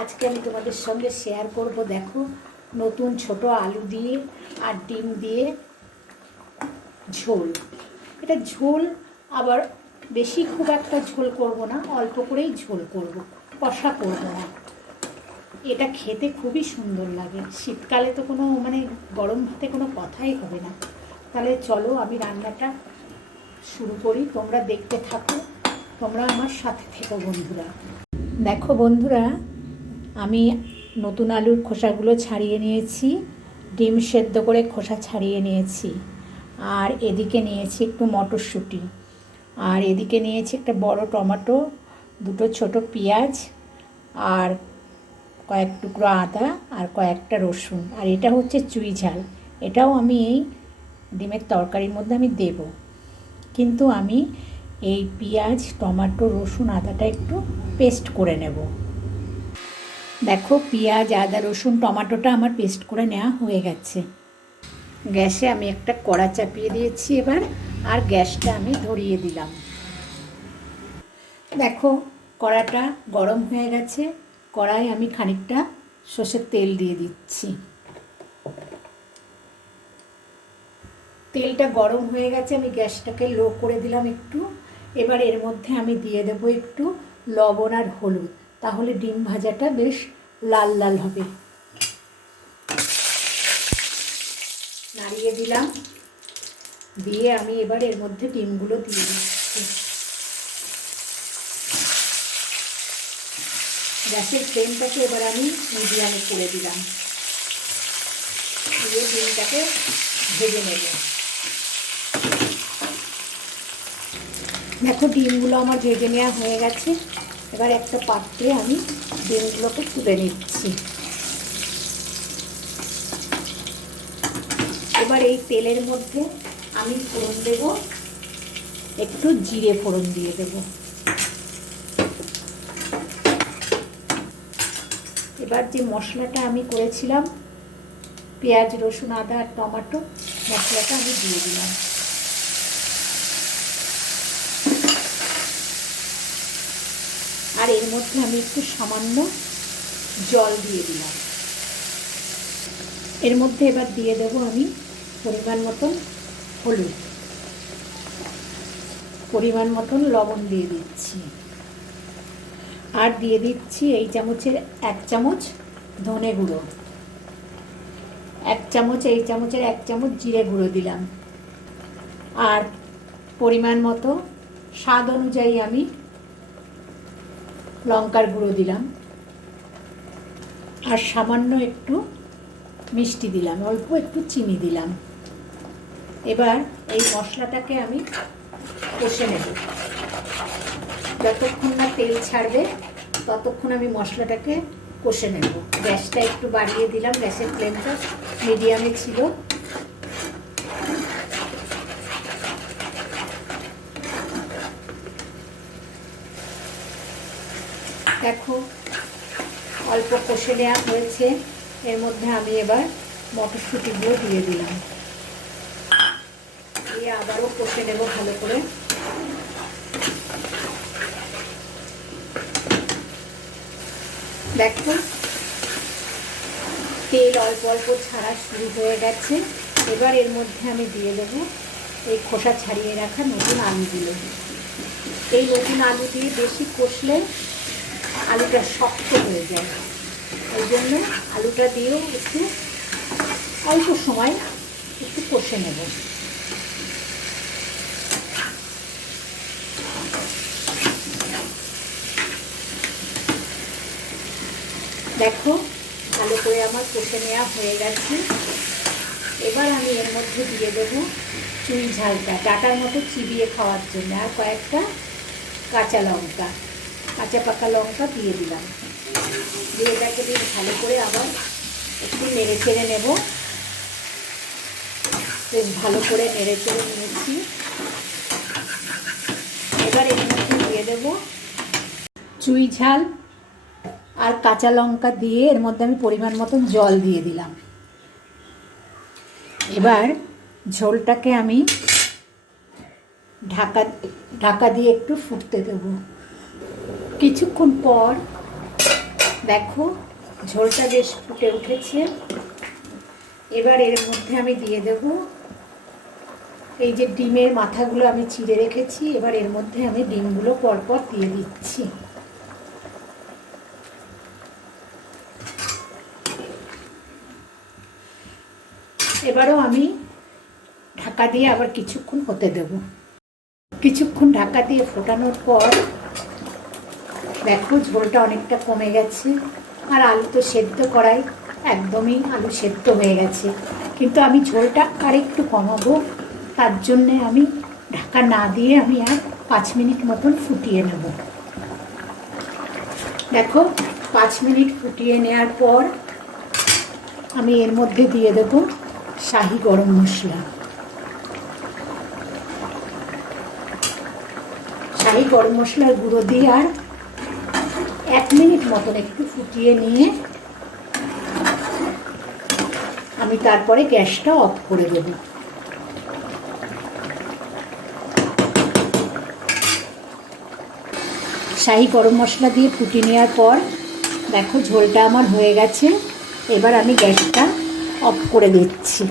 আজকে আমি তোমাদের সঙ্গে শেয়ার করব, দেখো নতুন ছোট আলু দিয়ে আর ডিম দিয়ে ঝোল। এটা ঝোল আবার বেশি খুব একটা ঝোল করব না, অল্প করেই ঝোল করব, কষা করব না। এটা খেতে খুবই সুন্দর লাগে। শীতকালে তো কোনো গরম ভাতে কোনো কথাই হবে না। তাহলে চলো আমি রান্নাটা শুরু করি, তোমরা দেখতে থাকো, তোমরা আমার সাথে থেকো বন্ধুরা। দেখো বন্ধুরা, আমি নতুন আলুর খোসাগুলো ছাড়িয়ে নিয়েছি, ডিম সেদ্ধ করে খোসা ছাড়িয়ে নিয়েছি, আর এদিকে নিয়েছি একটু মটরশুঁটি, আর এদিকে নিয়েছি একটা বড় টমেটো, দুটো ছোট পেঁয়াজ, আর কয়েক টুকরো আদা, আর কয়েকটা রসুন। আর এটা হচ্ছে চুই ঝাল, এটাও আমি এই ডিমের তরকারির মধ্যে আমি দেব। কিন্তু আমি এই পেঁয়াজ, টমেটো, রসুন, আদাটা একটু পেস্ট করে নেব। দেখো পেঁয়াজ, আদা, রসুন, টমেটোটা আমার পেস্ট করে নেওয়া হয়ে গেছে। গ্যাসে আমি একটা কড়া চাপিয়ে দিয়েছি এবার, আর গ্যাসটা আমি ধরিয়ে দিলাম। দেখো কড়াটা গরম হয়ে গেছে, কড়াই আমি খানিকটা সর্ষের তেল দিয়ে দিচ্ছি। তেলটা গরম হয়ে গেছে, আমি গ্যাসটাকে লো করে দিলাম একটু। এবার এর মধ্যে আমি দিয়ে দেবো একটু লবণ আর হলুদ, তাহলে ডিম ভাজাটা বেশ লাল লাল হবে। নাড়িয়ে দিলাম, দিয়ে আমি এবার এর মধ্যে ডিমগুলো দিয়ে দিচ্ছি। গ্যাসের ফ্লেমটাকে এবার আমি মিডিয়ামে করে দিলাম, দিয়ে ডিমটাকে ভেজে নেব। দেখো ডিমগুলো আমার ভেজে নেওয়া হয়ে গেছে। এবার একটা পাত্রে আমি ডিমগুলোকে তুলে নিচ্ছি। এবার এই তেলের মধ্যে আমি ফোড়ন দেব, একটু জিরে ফোড়ন দিয়ে দেব। এবার যে মশলাটা আমি করেছিলাম, পেঁয়াজ, রসুন, আদা আর টমেটো, মশলাটা আমি দিয়ে দিলাম। আর এর মধ্যে আমি একটু সামান্য জল দিয়ে দিলাম। এর মধ্যে এবার দিয়ে দেব আমি পরিমাণ মতন হলুদ, পরিমাণ মতন লবণ দিয়ে দিচ্ছি, আর দিয়ে দিচ্ছি এই চামচের 1 চামচ ধনে গুঁড়ো, 1 চামচ, এই চামচের 1 চামচ জিরে গুঁড়ো দিলাম, আর পরিমাণ মতো স্বাদ অনুযায়ী আমি লঙ্কার গুঁড়ো দিলাম, আর সামান্য একটু মিষ্টি দিলাম, অল্প একটু চিনি দিলাম। এবার এই মশলাটাকে আমি কষে নেব। যতক্ষণ না তেল ছাড়বে ততক্ষণ আমি মশলাটাকে কষে নেব। গ্যাসটা একটু বাড়িয়ে দিলাম, গ্যাসের ফ্লেমটা মিডিয়ামে ছিল। দেখো অল্প কষে নেওয়া হয়েছে, এর মধ্যে আমি এবার মটরশুঁটিগুলো দিয়ে দিলাম, দিয়ে আবারও কষে নেব ভালো করে। দেখো তেল অল্প অল্প ছাড়া শুরু হয়ে গেছে। এবার এর মধ্যে আমি দিয়ে দেব এই খোসা ছাড়িয়ে রাখা নতুন আলুগুলো। এই নতুন আলু দিয়ে বেশি কষলে আলুটা শক্ত হয়ে যায়, ওই জন্য আলুটা দিয়েও একটু অল্প সময় একটু কষে নেব। দেখো ভালো করে আমার কষে নেওয়া হয়ে গেছে। এবার আমি এর মধ্যে দিয়ে দেবো চুই ঝালটা, ডাটার মতো চিবিয়ে খাওয়ার জন্য, আর কয়েকটা কাঁচা লঙ্কা, কাঁচা পাকা লঙ্কা দিয়ে দিলাম। দিয়ে এটাকে বেশ ভালো করে আবার একটু নেড়ে চেড়ে নেব। বেশ ভালো করে নেড়ে চেড়ে নিয়েছি। এবার এর মধ্যে দিয়ে দেব চুই ঝাল আর কাঁচা লঙ্কা দিয়ে এর মধ্যে আমি পরিমাণ মতন জল দিয়ে দিলাম। এবার ঝোলটাকে আমি ঢাকা দিয়ে একটু ফুটতে দেব। কিছুক্ষণ পর দেখো ঝোলটা বেশ ফুটে উঠেছে। এবার এর মধ্যে আমি দিয়ে দেব এই যে ডিমের মাথাগুলো আমি চিড়ে রেখেছি। এবার এর মধ্যে আমি ডিমগুলো পরপর দিয়ে দিচ্ছি। এবারও আমি ঢাকা দিয়ে আবার কিছুক্ষণ হতে দেব। কিছুক্ষণ ঢাকা দিয়ে ফোটানোর পর দেখো ঝোলটা অনেকটা কমে গেছে। আর আলু তো সেদ্ধ করাই, একদমই আলু সেদ্ধ হয়ে গেছে। কিন্তু আমি ঝোলটা আরেকটু কমাবো, তার জন্যে আমি ঢাকা না দিয়ে আমি আর 5 মিনিট মতন ফুটিয়ে নেব। দেখো 5 মিনিট ফুটিয়ে নেওয়ার পর আমি এর মধ্যে দিয়ে দেব শাহি গরম মশলা। শাহি গরম মশলার গুঁড়ো দিয়ে আর 1 মিনিট মতন একটু ফুটিয়ে নিয়ে আমি তারপরে গ্যাসটা অফ করে দেব। শাহি গরম মশলা দিয়ে ফুটিয়ে নেওয়ার পর দেখো ঝোলটা আমার হয়ে গেছে। এবার আমি গ্যাসটা অফ করে দিচ্ছি।